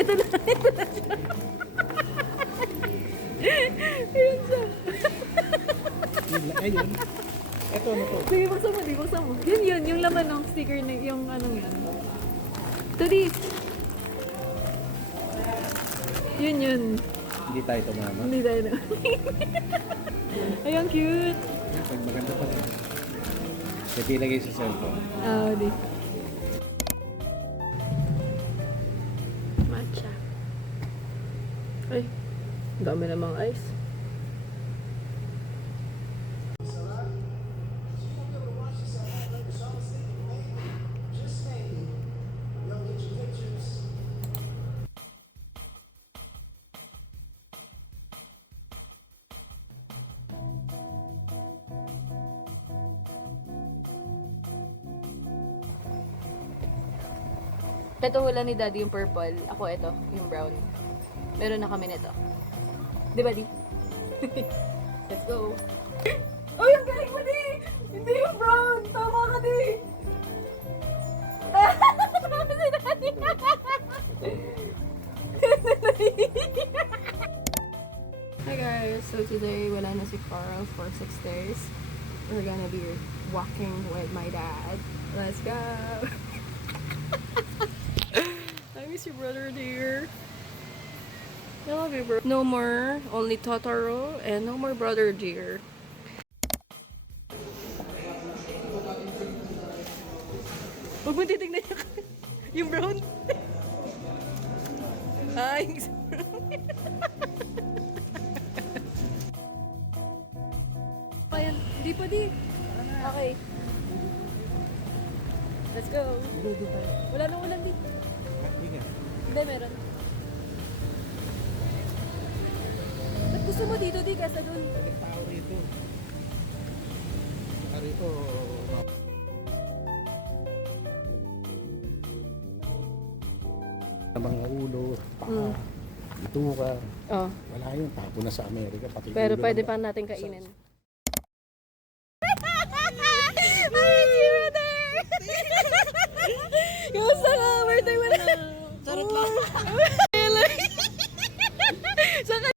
Ito na siya. Ayun siya. Ayun. Ito, ano to? Sige, buksan mo. Yun, yung laman ng sticker na, yung anong yan. Tudi. Yun. Hindi tayo tumama. Hindi tayo na. Ay, ang cute. Pag maganda pa rin. Kasi ilagay sa cellphone. Di. Matcha. Ay, dami namang ice. Ito wala ni Daddy yung purple. Ako ito, yung brown. Meron na kami nito. Di ba, Di? Let's go. Oh, yung galing mo, Di! Hindi yung brown! Tama ka, Di! Tama si Daddy! Hi guys! So today, wala na si Carl for 6 days. We're gonna be walking with my dad. Let's go! I miss your brother, dear. I love you, bro. No more, only Totoro, and no more brother, dear. Huwag mo titignan yung brown. Ay, ayan, di pa di. Okay. Let's go. Wala nang ulan dito. Hindi nga. Hindi, meron. Ba't gusto mo dito, di? Kesa dun. Balik tao rito. Rito. Mga ulo, paa, ito ka. Oh. Wala yun, tapo na sa Amerika. Pati Pero ulo pwede lang. pa natin kainin. Yung sa birthday mo na. Sarap lang. Saka.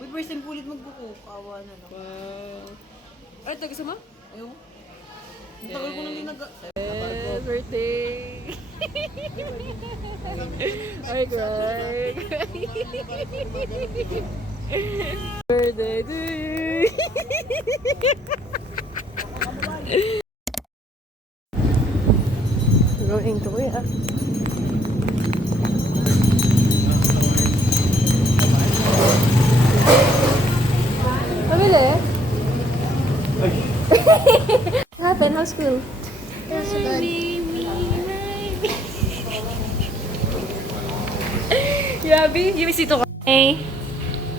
Uy, first time ulit magbuko. Kawa na lang. Wow. Ay, gusto mo? Ayaw. Tagal ko nang dinaga. Birthday. Ay, Greg. Birthday to you. Going to kuya. Pabili? What happened? How's school? That's good. Yabi, yung bisito ko. Hey.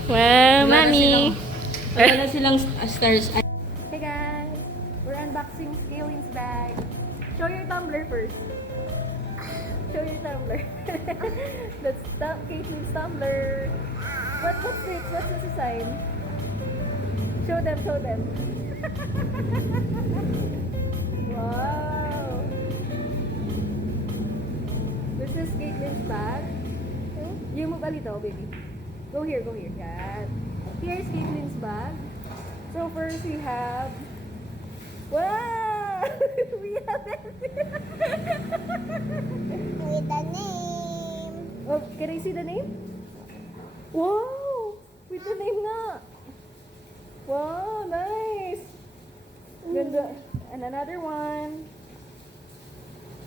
Wow, mami. Wala silang stars. Hey guys, we're unboxing Scalen's bag. Show your tumbler first. Show your tumbler. That's Caitlin's tumbler. What's this? What's this sign? Show them, show them. Wow. This is Caitlin's bag. You move a little, baby. Go here, go here. Yan. Here's Caitlin's bag. So first we have, wow, we have it. With the name. Oh, can I see the name? Wow, with the name nga. Wow, nice. Ganda. And another one.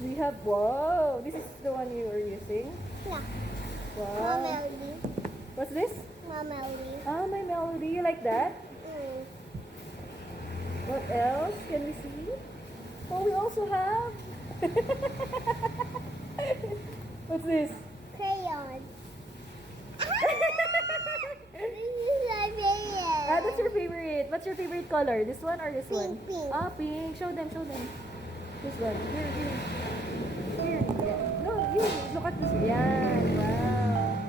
We have, wow, this is the one you were using. Yeah. Wow. Melody. What's this? Melody. Ah, my melody. You like that? Mm. What else can we see? Oh, we also have. What's this? Crayon. This is my favorite. Ah, that's your favorite. What's your favorite color? This one or this one? Pink, pink. Ah, pink. Show them, show them. This one. Here, here. Here. Yeah. No, here. Look at this. Yan. Wow.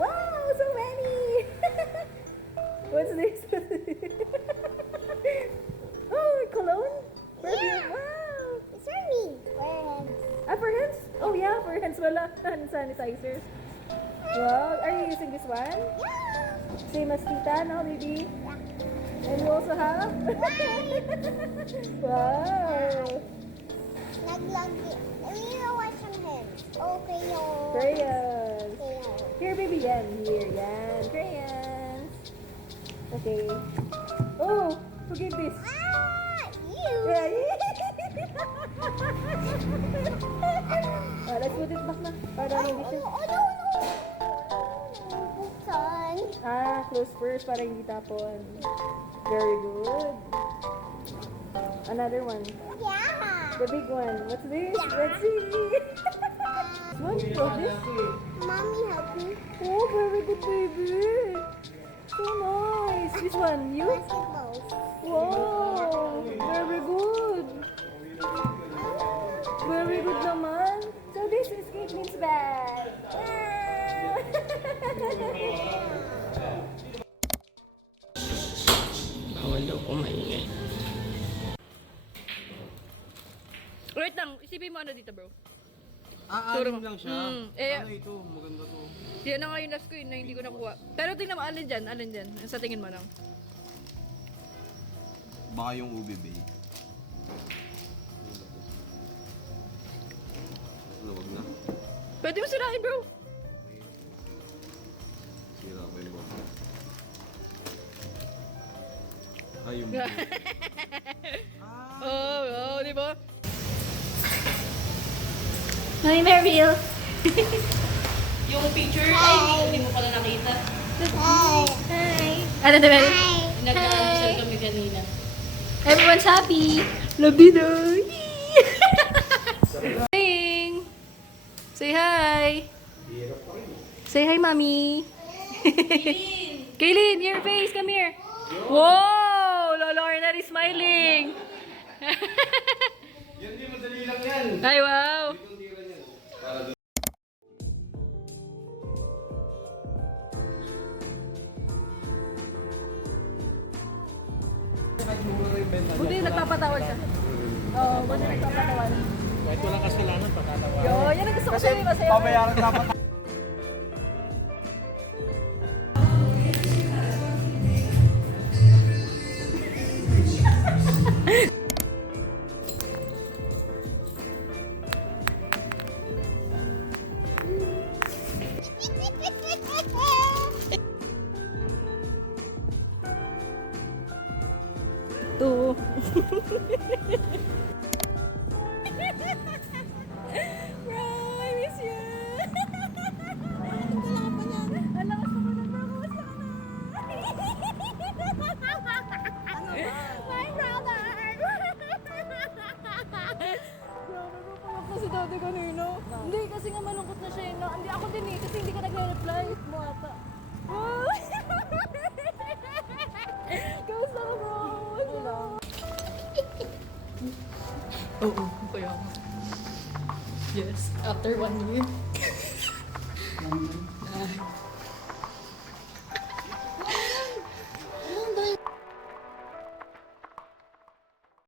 Wow, so many. What's this? Oh, cologne? Perfume. Yeah. Wow. It's for me. Where sanitizers. Wow, are you using this one? Same as Tita, no, baby? And you also have? Wow! Naglagi. You know what some hands? Okay, yung... Crayons. Crayon. Here, baby, yan. Here, yan. Crayons. Okay. Oh, who gave this? You! Yeah. Let's put it back na. Para hindi siya... no. Buksan. Close first para hindi tapon. Very good. Another one. Yeah. The big one. What's this? Let's see. What? What's this? Mommy, help me. Oh, very good, baby. So nice. This one, you? Basketballs. Wow, very good. Very good naman. So this is Caitlin's bag. Bawal daw kumaingay. Wait lang, isipin mo ano dito, bro. Alim lang siya. Ano ito? Maganda to. Yan na nga yung last ko yun na hindi ko nakuha. Pero tingnan mo, alin dyan? Sa tingin mo lang. Baka yung ubi bay. Wag na. Pwede mo sirain, bro. Sira pa yung baka. Ay, yung Oh, di ba? Mami Mariel. Yung picture, hindi mo pala nakita. Hi. Hi. Ano, Demel? Hi. Nag-almusal kami kanina. Everyone's happy. Love dinner. Saying. Say hi. Say hi, mommy. Kaylin, your face. Come here. Whoa! Lolo Arnett is smiling. Yan di madali lang yan. Ay, wow. Buti nagpapatawad siya. Oo, buti nagpapatawad. Kahit walang kasalanan, pakatawa. Yo, yan ang gusto ko sa'yo, masaya. Pabayaran dapat. Two. Bro, I miss you. Ang lakas naman ng bro. Kamusta ka na? My brother. Grabe, si daddy kanina. Hindi, kasi nga malungkot na siya. Hindi ako din eh, kasi hindi ka nagre-reply. Mo ata. Kamusta ka, bro? Oo, kaya nga. Yes, after 1 year.